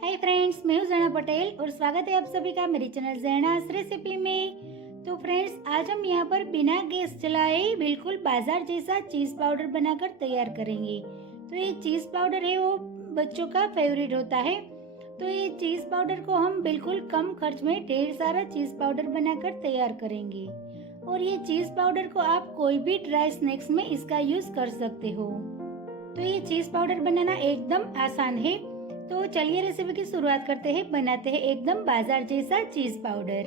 Hi friends, मैं हूँ ज़ैना पटेल और स्वागत है आप सभी का मेरे चैनल ज़ैनास रेसिपी में। तो फ्रेंड्स, आज हम यहाँ पर बिना गैस चलाए बिल्कुल बाजार जैसा चीज़ पाउडर बनाकर तैयार करेंगे। तो ये चीज़ पाउडर है वो बच्चों का फेवरेट होता है। तो ये चीज़ पाउडर को हम बिल्कुल कम खर्च में ढेर सारा चीज़ पाउडर बनाकर तैयार करेंगे। और ये चीज़ पाउडर को आप कोई भी ड्राई स्नैक्स में इसका यूज़ कर सकते हो। तो ये चीज़ पाउडर बनाना एकदम आसान है। तो चलिए रेसिपी की शुरुआत करते हैं। बनाते हैं एकदम बाजार जैसा चीज पाउडर।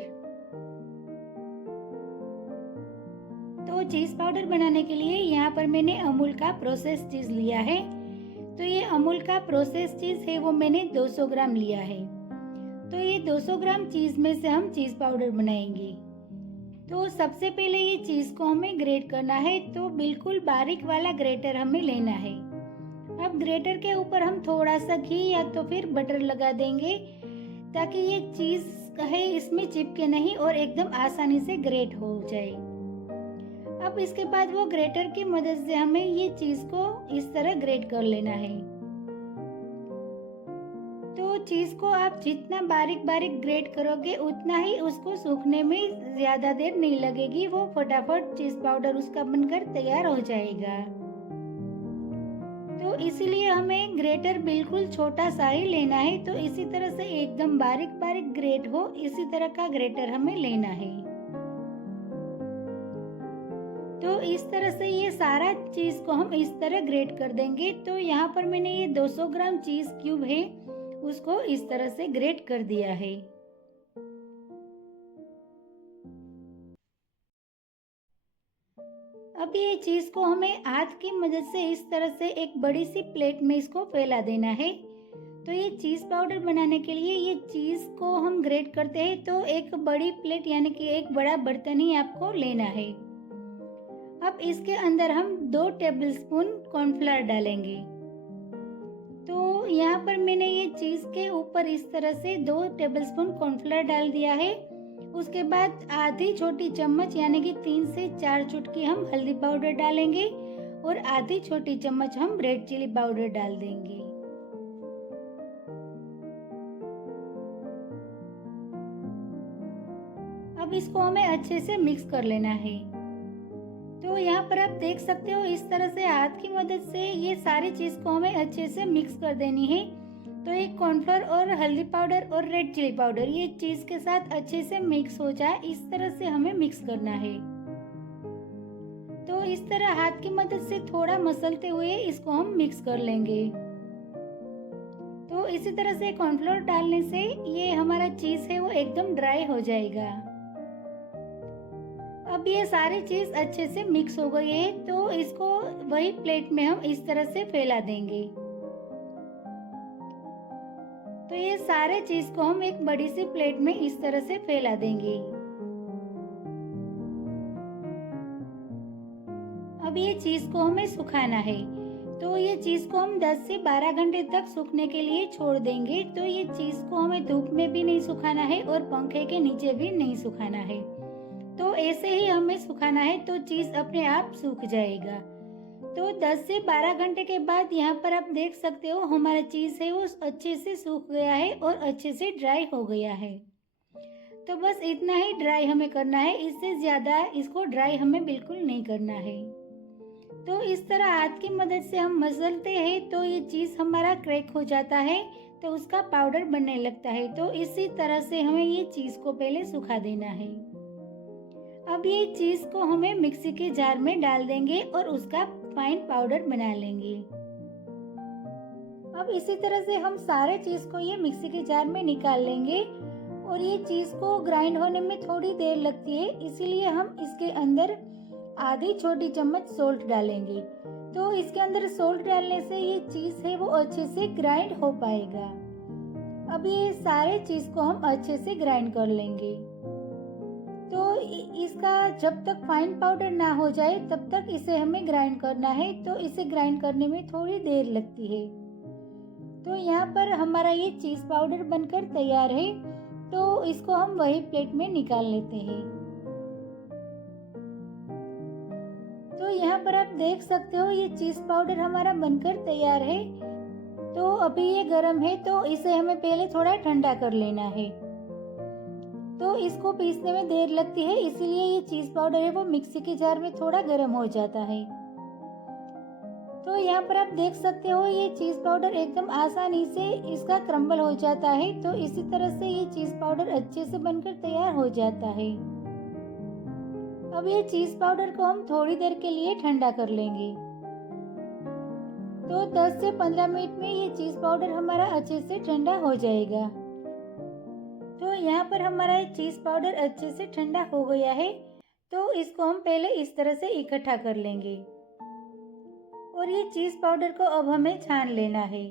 तो चीज पाउडर बनाने के लिए यहाँ पर मैंने अमूल का प्रोसेस चीज लिया है। तो ये अमूल का प्रोसेस चीज है वो मैंने 200 ग्राम लिया है। तो ये 200 ग्राम चीज में से हम चीज पाउडर बनाएंगे। तो सबसे पहले ये चीज को हमें ग्रेट करना है। तो बिल्कुल बारीक वाला ग्रेटर हमें लेना है। अब ग्रेटर के ऊपर हम थोड़ा सा घी या तो फिर बटर लगा देंगे ताकि ये चीज है इसमें चिपके नहीं और एकदम आसानी से ग्रेट हो जाए। अब इसके बाद वो ग्रेटर की मदद से हमें ये चीज को इस तरह ग्रेट कर लेना है। तो चीज को आप जितना बारीक बारीक ग्रेट करोगे उतना ही उसको सूखने में ज्यादा देर नहीं लगेगी। वो फटाफट चीज पाउडर उसका बनकर तैयार हो जाएगा। तो इसीलिए हमें ग्रेटर बिल्कुल छोटा सा ही लेना है। तो इसी तरह से एकदम बारीक बारीक ग्रेट हो इसी तरह का ग्रेटर हमें लेना है। तो इस तरह से ये सारा चीज को हम इस तरह ग्रेट कर देंगे। तो यहाँ पर मैंने ये 200 ग्राम चीज क्यूब है उसको इस तरह से ग्रेट कर दिया है। अब ये चीज को हमें हाथ की मदद से इस तरह से एक बड़ी सी प्लेट में इसको फैला देना है। तो ये चीज पाउडर बनाने के लिए ये चीज को हम ग्रेट करते हैं। तो एक बड़ी प्लेट यानी कि एक बड़ा बर्तन ही आपको लेना है। अब इसके अंदर हम 2 टेबलस्पून कॉर्नफ्लावर डालेंगे। तो यहाँ पर मैंने ये चीज के ऊपर इस तरह से 2 टेबलस्पून कॉर्नफ्लावर डाल दिया है। उसके बाद आधी छोटी चम्मच यानी कि 3 से 4 चुटकी हम हल्दी पाउडर डालेंगे और आधी छोटी चम्मच हम रेड चिली पाउडर डाल देंगे। अब इसको हमें अच्छे से मिक्स कर लेना है। तो यहाँ पर आप देख सकते हो इस तरह से हाथ की मदद से ये सारी चीज को हमें अच्छे से मिक्स कर देनी है। तो एक कॉर्नफ्लोर और हल्दी पाउडर और रेड चिली पाउडर ये चीज के साथ अच्छे से मिक्स हो जाए इस तरह से हमें मिक्स करना है। तो इस तरह हाथ की मदद से थोड़ा मसलते हुए इसको हम मिक्स कर लेंगे। तो इसी तरह से कॉर्नफ्लोर डालने से ये हमारा चीज है वो एकदम ड्राई हो जाएगा। अब ये सारी चीज अच्छे से मिक्स हो गई है। तो इसको वही प्लेट में हम इस तरह से फैला देंगे। तो ये सारे चीज को हम एक बड़ी सी प्लेट में इस तरह से फैला देंगे। अब ये चीज को हमें सुखाना है। तो ये चीज को हम 10 से 12 घंटे तक सूखने के लिए छोड़ देंगे। तो ये चीज को हमें धूप में भी नहीं सुखाना है और पंखे के नीचे भी नहीं सुखाना है। तो ऐसे ही हमें सुखाना है तो चीज अपने आप सूख जाएगा। तो 10 से 12 घंटे के बाद यहाँ पर आप देख सकते हो हमारा चीज है वो अच्छे से सूख गया है और अच्छे से ड्राई हो गया है। तो बस इतना ही ड्राई हमें करना है, इससे ज्यादा इसको ड्राई हमें बिल्कुल नहीं करना है। तो इस तरह हाथ की मदद से हम मसलते हैं तो ये चीज हमारा क्रैक हो जाता है तो उसका पाउडर बनने लगता है। तो इसी तरह से हमें ये चीज को पहले सुखा देना है। अब ये चीज को हमें मिक्सी के जार में डाल देंगे और उसका फाइन पाउडर बना लेंगे। अब इसी तरह से हम सारे चीज को ये मिक्सी के जार में निकाल लेंगे। और ये चीज को ग्राइंड होने में थोड़ी देर लगती है इसीलिए हम इसके अंदर आधी छोटी चम्मच सोल्ट डालेंगे। तो इसके अंदर सोल्ट डालने से ये चीज है वो अच्छे से ग्राइंड हो पाएगा। अब ये सारे चीज को हम अच्छे से ग्राइंड कर लेंगे। तो इसका जब तक फाइन पाउडर ना हो जाए तब तक इसे हमें ग्राइंड करना है। तो इसे ग्राइंड करने में थोड़ी देर लगती है। तो यहाँ पर हमारा ये चीज पाउडर बनकर तैयार है। तो इसको हम वही प्लेट में निकाल लेते हैं। तो यहाँ पर आप देख सकते हो ये चीज़ पाउडर हमारा बनकर तैयार है। तो अभी ये गर्म है तो इसे हमें पहले थोड़ा ठंडा कर लेना है। तो इसको पीसने में देर लगती है, इसीलिए ये चीज़ पाउडर है वो मिक्सी के जार में थोड़ा गर्म हो जाता है। तो यहाँ पर आप देख सकते हो ये चीज़ पाउडर एकदम आसानी से इसका क्रम्बल हो जाता है। तो इसी तरह से ये चीज़ पाउडर अच्छे से बनकर तैयार हो जाता है। अब ये चीज़ पाउडर को हम थोड़ी देर के लिए ठंडा कर लेंगे। तो 10 से 15 मिनट में ये चीज़ पाउडर हमारा अच्छे से ठंडा हो जाएगा। तो यहाँ पर हमारा ये चीज़ पाउडर अच्छे से ठंडा हो गया है। तो इसको हम पहले इस तरह से इकट्ठा कर लेंगे और ये चीज़ पाउडर को अब हमें छान लेना है।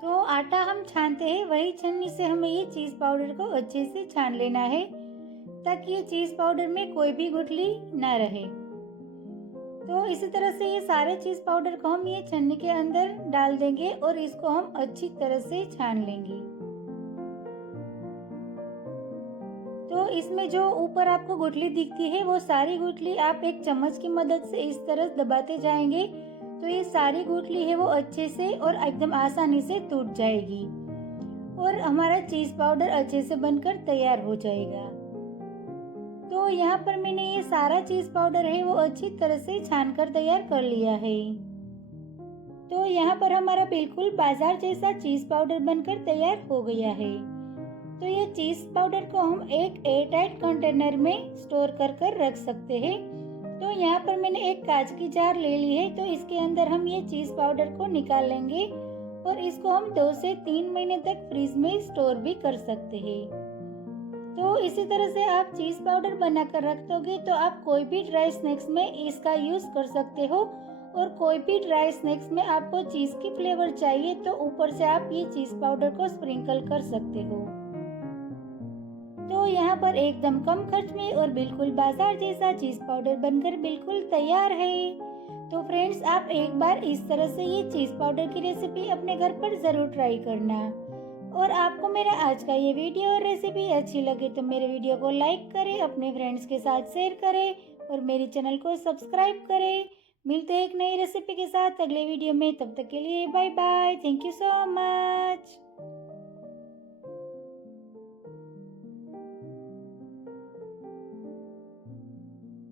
तो आटा हम छानते हैं वही छन्नी से हमें ये चीज़ पाउडर को अच्छे से छान लेना है, ताकि ये चीज़ पाउडर में कोई भी गुठली ना रहे। तो इसी तरह से ये सारे चीज़ पाउडर को हम ये छन्नी के अंदर डाल देंगे और इसको हम अच्छी तरह से छान लेंगे। तो इसमें जो ऊपर आपको गुठली दिखती है वो सारी गुठली आप एक चम्मच की मदद से इस तरह दबाते जाएंगे तो ये सारी गुठली है वो अच्छे से और एकदम आसानी से टूट जाएगी और हमारा चीज़ पाउडर अच्छे से बनकर तैयार हो जाएगा। तो यहाँ पर मैंने ये सारा चीज़ पाउडर है वो अच्छी तरह से छान कर तैयार कर लिया है। तो यहाँ पर हमारा बिल्कुल बाजार जैसा चीज़ पाउडर बनकर तैयार हो गया है। तो ये चीज़ पाउडर को हम एक एयरटाइट कंटेनर में स्टोर कर रख सकते हैं। तो यहाँ पर मैंने एक कांच की जार ले ली है। तो इसके अंदर हम ये चीज़ पाउडर को निकाल लेंगे और इसको हम 2 से 3 महीने तक फ्रीज में स्टोर भी कर सकते हैं। तो इसी तरह से आप चीज़ पाउडर बनाकर रख दोगे तो आप कोई भी ड्राई स्नैक्स में इसका यूज़ कर सकते हो और कोई भी ड्राई स्नैक्स में आपको चीज़ की फ्लेवर चाहिए तो ऊपर से आप ये चीज़ पाउडर को स्प्रिंकल कर सकते हो। तो यहाँ पर एकदम कम खर्च में और बिल्कुल बाजार जैसा चीज़ पाउडर बनकर बिल्कुल तैयार है। तो फ्रेंड्स आप एक बार इस तरह से ये चीज़ पाउडर की रेसिपी अपने घर पर ज़रूर ट्राई करना। और आपको मेरा आज का ये वीडियो और रेसिपी अच्छी लगे तो मेरे वीडियो को लाइक करें, अपने फ्रेंड्स के साथ शेयर करें और मेरे चैनल को सब्सक्राइब करें। मिलते हैं एक नई रेसिपी के साथ अगले वीडियो में, तब तक के लिए bye bye. Thank you so much.